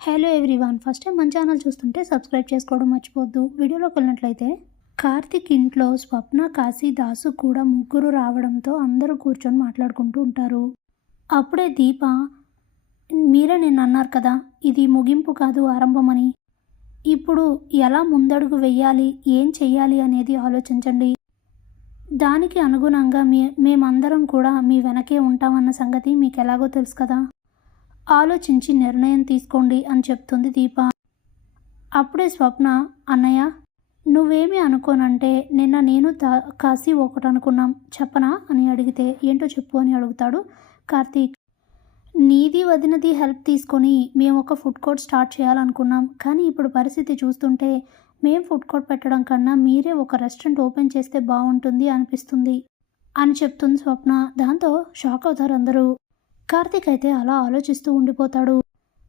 Hello everyone, first time మన channel చూస్తుంటే subscribe చేసుకోవడం మర్చిపోవద్దు. వీడియోలోకి వెళ్ళినట్లయితే కార్తిక్ ఇంట్లో స్వప్న, కాశీ, దాసు కూడా ముగ్గురు రావడంతో అందరూ కూర్చొని మాట్లాడుకుంటూ ఉంటారు. అప్పుడే దీప, మీరే నిన్న అన్నారు కదా ఇది ముగింపు కాదు ఆరంభమని. ఇప్పుడు ఎలా ముందడుగు వెయ్యాలి, ఏం చెయ్యాలి అనేది ఆలోచించండి. దానికి అనుగుణంగా మేమందరం కూడా మీ వెనకే ఉంటామన్న సంగతి మీకు ఎలాగో తెలుసు కదా. ఆలోచించి నిర్ణయం తీసుకోండి అని చెప్తుంది దీప. అప్పుడే స్వప్న, అన్నయ్య నువ్వేమీ అనుకోనంటే నిన్న నేను కాశీ ఒకటి అనుకున్నాం, చెప్పనా అని అడిగితే ఏంటో చెప్పు అని అడుగుతాడు కార్తీక్. నీది వదినది హెల్ప్ తీసుకొని మేము ఒక ఫుడ్ కోర్ట్ స్టార్ట్ చేయాలనుకున్నాం, కానీ ఇప్పుడు పరిస్థితి చూస్తుంటే మేము ఫుడ్ కోర్ట్ పెట్టడం కన్నా మీరే ఒక రెస్టారెంట్ ఓపెన్ చేస్తే బాగుంటుంది అనిపిస్తుంది అని చెప్తుంది స్వప్న. దాంతో షాక్ అవుతారు అందరూ. కార్తీక్ అయితే అలా ఆలోచిస్తూ ఉండిపోతాడు.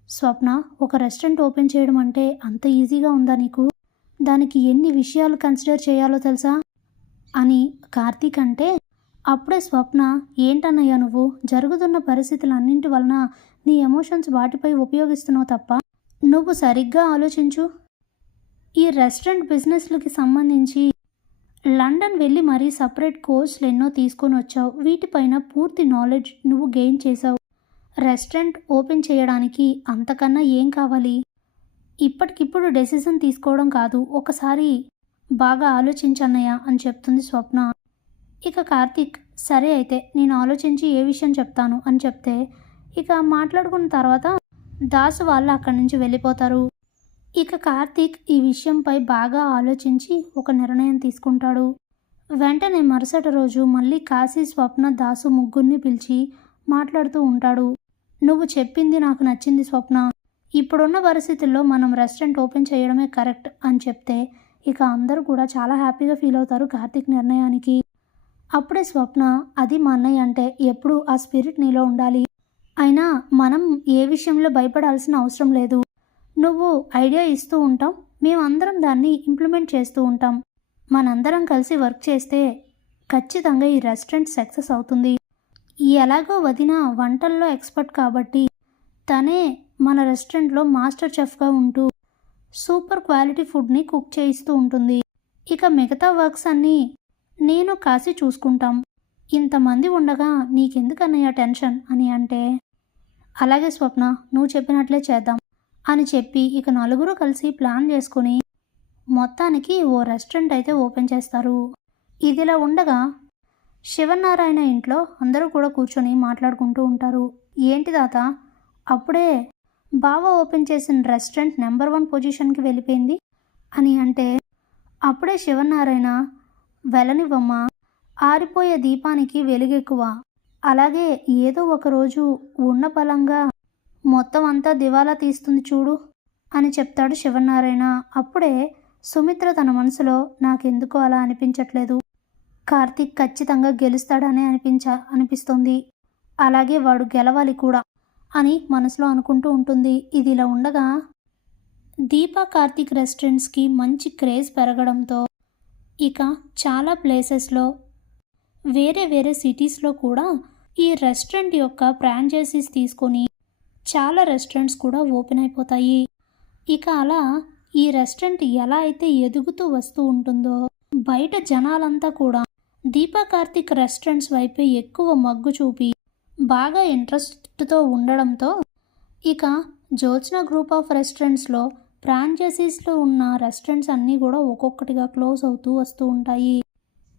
స్వప్న, ఒక రెస్టారెంట్ ఓపెన్ చేయడం అంటే అంత ఈజీగా ఉందా నీకు? దానికి ఎన్ని విషయాలు కన్సిడర్ చేయాలో తెలుసా అని కార్తీక్ అంటే, అప్పుడే స్వప్న, ఏంటన్నయ్యా నువ్వు, జరుగుతున్న పరిస్థితులన్నింటి వలన నీ ఎమోషన్స్ వాటిపై ఉపయోగిస్తున్నావు తప్ప నువ్వు సరిగ్గా ఆలోచించు. ఈ రెస్టారెంట్ బిజినెస్లకి సంబంధించి లండన్ వెళ్ళి మరీ సపరేట్ కోర్సులు ఎన్నో తీసుకొని వచ్చావు, వీటిపైన పూర్తి నాలెడ్జ్ నువ్వు గెయిన్ చేసావు. రెస్టారెంట్ ఓపెన్ చేయడానికి అంతకన్నా ఏం కావాలి? ఇప్పటికిప్పుడు డెసిషన్ తీసుకోవడం కాదు, ఒకసారి బాగా ఆలోచించన్నయ్య అని చెప్తుంది స్వప్న. ఇక కార్తీక్, సరే అయితే నేను ఆలోచించి ఏ విషయం చెప్తాను అని చెప్తే ఇక మాట్లాడుకున్న తర్వాత దాసు వాళ్ళు అక్కడి నుంచి వెళ్ళిపోతారు. ఇక కార్తీక్ ఈ విషయంపై బాగా ఆలోచించి ఒక నిర్ణయం తీసుకుంటాడు. వెంటనే మరుసటి రోజు మళ్ళీ కాశీ, స్వప్న, దాసు ముగ్గురిని పిలిచి మాట్లాడుతూ ఉంటాడు. నువ్వు చెప్పింది నాకు నచ్చింది స్వప్న, ఇప్పుడున్న పరిస్థితుల్లో మనం రెస్టారెంట్ ఓపెన్ చేయడమే కరెక్ట్ అని చెప్తే ఇక అందరూ కూడా చాలా హ్యాపీగా ఫీల్ అవుతారు కార్తీక్ నిర్ణయానికి. అప్పుడే స్వప్న, అది మా అన్నయ్య అంటే ఎప్పుడు ఆ స్పిరిట్ నీలో ఉండాలి, అయినా మనం ఏ విషయంలో భయపడాల్సిన అవసరం లేదు. నువ్వు ఐడియా ఇస్తూ ఉంటాం, మేమందరం దాన్ని ఇంప్లిమెంట్ చేస్తూ ఉంటాం. మనందరం కలిసి వర్క్ చేస్తే ఖచ్చితంగా ఈ రెస్టారెంట్ సక్సెస్ అవుతుంది. ఎలాగో వదిన వంటల్లో ఎక్స్పర్ట్ కాబట్టి తనే మన రెస్టారెంట్లో మాస్టర్ చెఫ్గా ఉంటూ సూపర్ క్వాలిటీ ఫుడ్ని కుక్ చేయిస్తూ ఉంటుంది. ఇక మిగతా వర్క్స్ అన్నీ నేను కాసి చూసుకుంటాం. ఇంతమంది ఉండగా నీకెందుకన్నయ్య టెన్షన్ అని అంటే, అలాగే స్వప్న, నువ్వు చెప్పినట్లే చేద్దాం అని చెప్పి ఇక నలుగురు కలిసి ప్లాన్ చేసుకుని మొత్తానికి ఓ రెస్టారెంట్ అయితే ఓపెన్ చేస్తారు. ఇదిలా ఉండగా శివనారాయణ ఇంట్లో అందరూ కూడా కూర్చొని మాట్లాడుకుంటూ ఉంటారు. ఏంటి తాత, అప్పుడే బావ ఓపెన్ చేసిన రెస్టారెంట్ నెంబర్ 1 పొజిషన్కి వెళ్ళిపోయింది అని అంటే, అప్పుడే శివనారాయణ, వెళ్ళనివ్వమ్మా, ఆరిపోయే దీపానికి వెలుగెక్కువ, అలాగే ఏదో ఒకరోజు ఉన్న బలంగా మొత్తం అంతా దివాలా తీస్తుంది చూడు అని చెప్తాడు శివనారాయణ. అప్పుడే సుమిత్ర తన మనసులో, నాకెందుకో అలా అనిపించట్లేదు, కార్తీక్ ఖచ్చితంగా గెలుస్తాడని అనిపిస్తుంది, అలాగే వాడు గెలవాలి కూడా అని మనసులో అనుకుంటూ ఉంటుంది. ఇది ఇలా ఉండగా దీపా కార్తీక్ రెస్టారెంట్స్కి మంచి క్రేజ్ పెరగడంతో ఇక చాలా ప్లేసెస్లో వేరే వేరే సిటీస్లో కూడా ఈ రెస్టారెంట్ యొక్క ఫ్రాంచైజీస్ తీసుకొని చాలా రెస్టారెంట్స్ కూడా ఓపెన్ అయిపోతాయి. ఇక అలా ఈ రెస్టారెంట్ ఎలా అయితే ఎదుగుతూ వస్తూ ఉంటుందో బయట జనాలంతా కూడా దీపా కార్తీక్ రెస్టారెంట్స్ వైపే ఎక్కువ మగ్గు చూపి బాగా ఇంట్రెస్ట్తో ఉండడంతో ఇక జ్యోత్స్న గ్రూప్ ఆఫ్ రెస్టారెంట్స్లో ఫ్రాంచైజీస్లో ఉన్న రెస్టారెంట్స్ అన్నీ కూడా ఒక్కొక్కటిగా క్లోజ్ అవుతూ వస్తూ ఉంటాయి.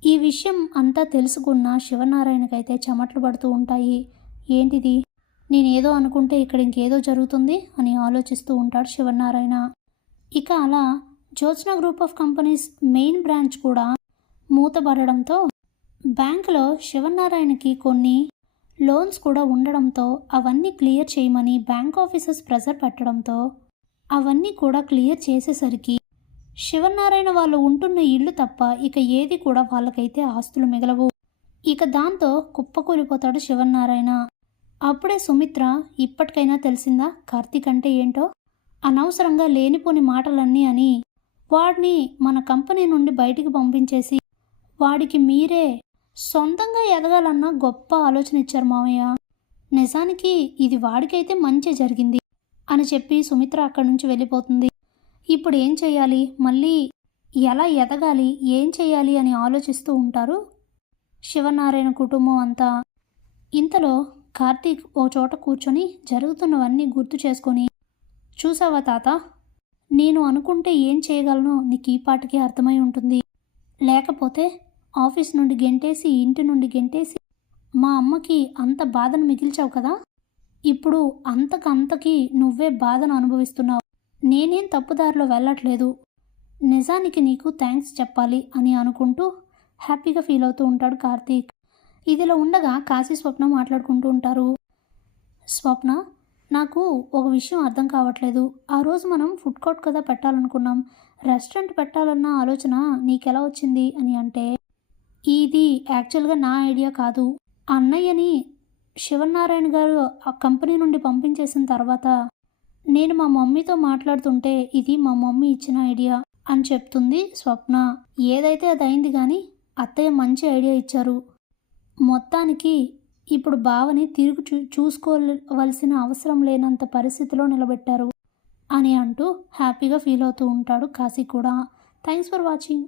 ఈ విషయం అంతా తెలుసుకున్న శివనారాయణకైతే చెమటలు పడుతూ ఉంటాయి. ఏంటిది, నేనేదో అనుకుంటే ఇక్కడ ఇంకేదో జరుగుతుంది అని ఆలోచిస్తూ ఉంటాడు శివనారాయణ. ఇక అలా Jyotsna group of companies main branch కూడా మూతపడడంతో బ్యాంకులో శివనారాయణకి కొన్ని లోన్స్ కూడా ఉండడంతో అవన్నీ క్లియర్ చేయమని బ్యాంక్ ఆఫీసర్స్ ప్రెజర్ పెట్టడంతో అవన్నీ కూడా క్లియర్ చేసేసరికి శివనారాయణ వాళ్ళు ఉంటున్న ఇల్లు తప్ప ఇక ఏది కూడా వాళ్ళకైతే ఆస్తులు మిగలవు. ఇక దాంతో కుప్పకూలిపోతాడు శివనారాయణ. అప్పుడే సుమిత్ర, ఇప్పటికైనా తెలిసిందా కార్తీక్ అంటే ఏంటో, అనవసరంగా లేనిపోని మాటలన్నీ అని వాడిని మన కంపెనీ నుండి బయటికి పంపించేసి వాడికి మీరే సొంతంగా ఎదగాలన్న గొప్ప ఆలోచన ఇచ్చారు మామయ్య. నిజానికి ఇది వాడికైతే మంచి జరిగింది, అని చెప్పి సుమిత్ర అక్కడి నుంచి వెళ్ళిపోతుంది. ఇప్పుడు ఏం చేయాలి, మళ్ళీ ఎలా ఎదగాలి, ఏం చేయాలి అని ఆలోచిస్తూ ఉంటారు శివనారాయణ కుటుంబం అంతా. ఇంతలో కార్తీక్ ఓ చోట కూర్చొని జరుగుతున్నవన్నీ గుర్తు చేసుకొని, చూసావా తాత, నేను అనుకుంటే ఏం చేయగలనో నీకు ఈ పాటికి అర్థమై ఉంటుంది. లేకపోతే ఆఫీస్ నుండి గెంటేసి, ఇంటి నుండి గెంటేసి మా అమ్మకి అంత బాధను మిగిల్చావు కదా. ఇప్పుడు అంతకంతకి నువ్వే బాధను అనుభవిస్తున్నావు. నేనేం తప్పుదారిలో వెళ్ళట్లేదు. నిజానికి నీకు థ్యాంక్స్ చెప్పాలి అని అనుకుంటూ హ్యాపీగా ఫీల్ అవుతూ ఉంటాడు కార్తీక్. ఇదిలో ఉండగా కాశీ స్వప్న మాట్లాడుకుంటూ ఉంటారు. స్వప్న, నాకు ఒక విషయం అర్థం కావట్లేదు. ఆ రోజు మనం ఫుడ్ కోర్ట్ కదా పెట్టాలనుకున్నాం, రెస్టారెంట్ పెట్టాలన్న ఆలోచన నీకెలా వచ్చింది అని అంటే, ఇది యాక్చువల్గా నా ఐడియా కాదు. అన్నయ్యని శివనారాయణ గారు ఆ కంపెనీ నుండి పంపించేసిన తర్వాత నేను మా మమ్మీతో మాట్లాడుతుంటే ఇది మా మమ్మీ ఇచ్చిన ఐడియా అని చెప్తుంది స్వప్న. ఏదైతే అది అయింది, కానీ అత్తయ్య మంచి ఐడియా ఇచ్చారు. మొత్తానికి ఇప్పుడు బావని తిరిగి చూసుకోవలసిన అవసరం లేనంత పరిస్థితిలో నిలబెట్టారు అని అంటూ హ్యాపీగా ఫీల్ అవుతూ ఉంటాడు కాశీ కూడా. Thanks for watching.